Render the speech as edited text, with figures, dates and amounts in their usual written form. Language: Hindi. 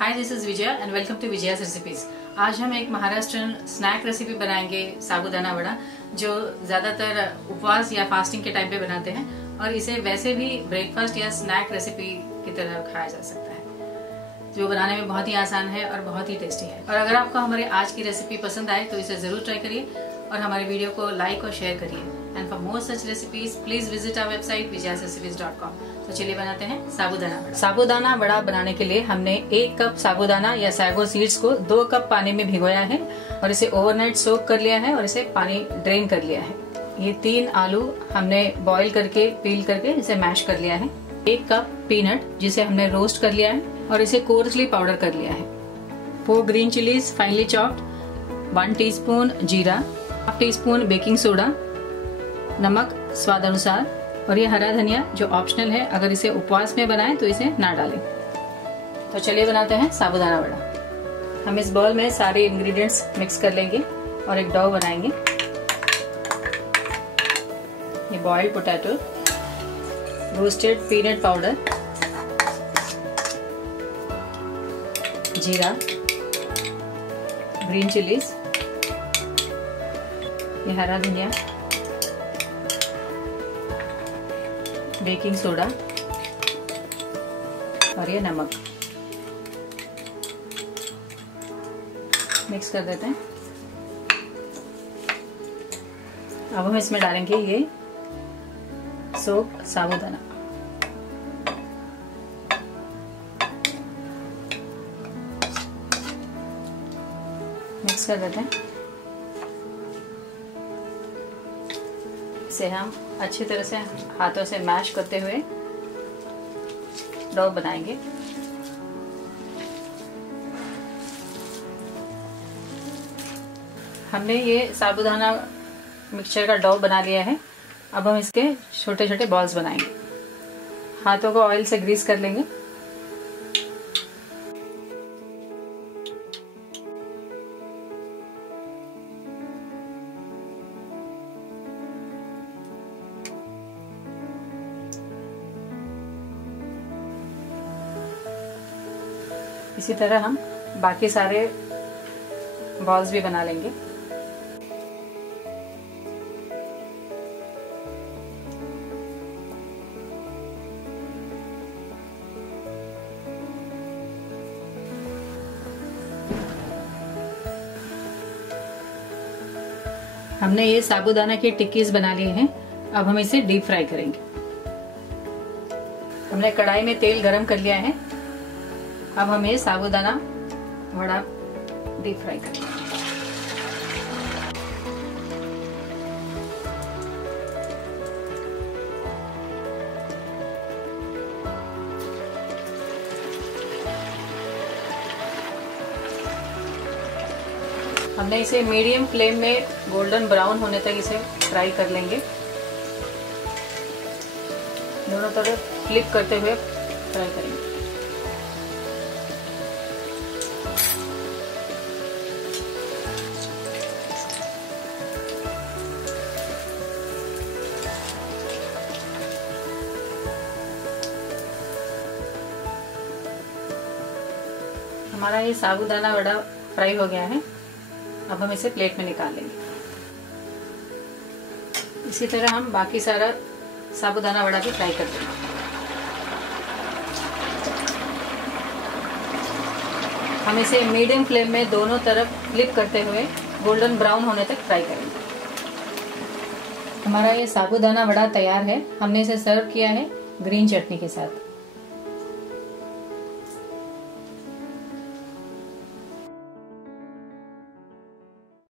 Hi, this is Vijaya and welcome to Vijaya's recipes. आज हम एक महाराष्ट्रन स्नैक रेसिपी बनाएंगे, साबूदाना वड़ा, जो ज़्यादातर उपवास या फास्टिंग के टाइम पे बनाते हैं और इसे वैसे भी ब्रेकफास्ट या स्नैक रेसिपी की तरह खाया जा सकता है, जो बनाने में बहुत ही आसान है और बहुत ही टेस्टी है। और अगर आपको हमारे आज की रेसिपी पसंद आए तो इसे ज़रूर ट्राई करिए और हमारे वीडियो को लाइक और शेयर करिए। And for more such recipes please visit our website vijayasrecipes.com। तो चलिए बनाते हैं साबूदाना वड़ा। साबूदाना वड़ा बनाने के लिए हमने 1 कप साबूदाना या सैगो सीड्स को 2 कप पानी में भिगोया है और इसे ओवरनाइट सोक कर लिया है और इसे पानी ड्रेन कर लिया है। ये 3 आलू हमने बॉईल करके पील करके इसे मैश कर लिया है। 1 कप पीनट जिसे हमने रोस्ट कर लिया है और इसे कोर्सली पाउडर कर लिया है। 4 green chillies finally chopped, 1 teaspoon जीरा, 1 टीस्पून बेकिंग सोडा, नमक स्वाद अनुसार और ये हरा धनिया जो ऑप्शनल है, अगर इसे उपवास में बनाएं तो इसे ना डालें। तो चलिए बनाते हैं साबूदाना वड़ा। हम इस बाउल में सारे इंग्रेडिएंट्स मिक्स कर लेंगे और एक डो बनाएंगे। ये boiled potato, roasted peanut powder, जीरा, ग्रीन चिलीज, ये हरा धनिया, बेकिंग सोडा और ये नमक मिक्स कर देते हैं। अब हम इसमें डालेंगे ये सोक साबूदाना। मिक्स कर देते हैं। इसे हम अच्छी तरह से हाथों से मैश करते हुए डो बनाएंगे। हमने ये साबूदाना मिक्सचर का डो बना लिया है। अब हम इसके छोटे छोटे बॉल्स बनाएंगे। हाथों को ऑयल से ग्रीस कर लेंगे। इसी तरह हम बाकी सारे बॉल्स भी बना लेंगे। हमने ये साबूदाना की टिक्कीज बना लिए हैं। अब हम इसे डीप फ्राई करेंगे। हमने कढ़ाई में तेल गरम कर लिया है। अब हम ये साबूदाना वड़ा डीप फ्राई करेंगे। हमने इसे मीडियम फ्लेम में गोल्डन ब्राउन होने तक इसे फ्राई कर लेंगे। दोनों तरफ फ्लिप करते हुए फ्राई करेंगे। हमारा ये साबूदाना वड़ा फ्राई हो गया है। अब हम इसे प्लेट में निकाल लेंगे। इसी तरह हम बाकी सारा साबूदाना वड़ा भी फ्राई कर देंगे। हम इसे मीडियम फ्लेम में दोनों तरफ फ्लिप करते हुए गोल्डन ब्राउन होने तक फ्राई करेंगे। हमारा ये साबूदाना वड़ा तैयार है। हमने इसे सर्व किया है ग्रीन चटनी के साथ।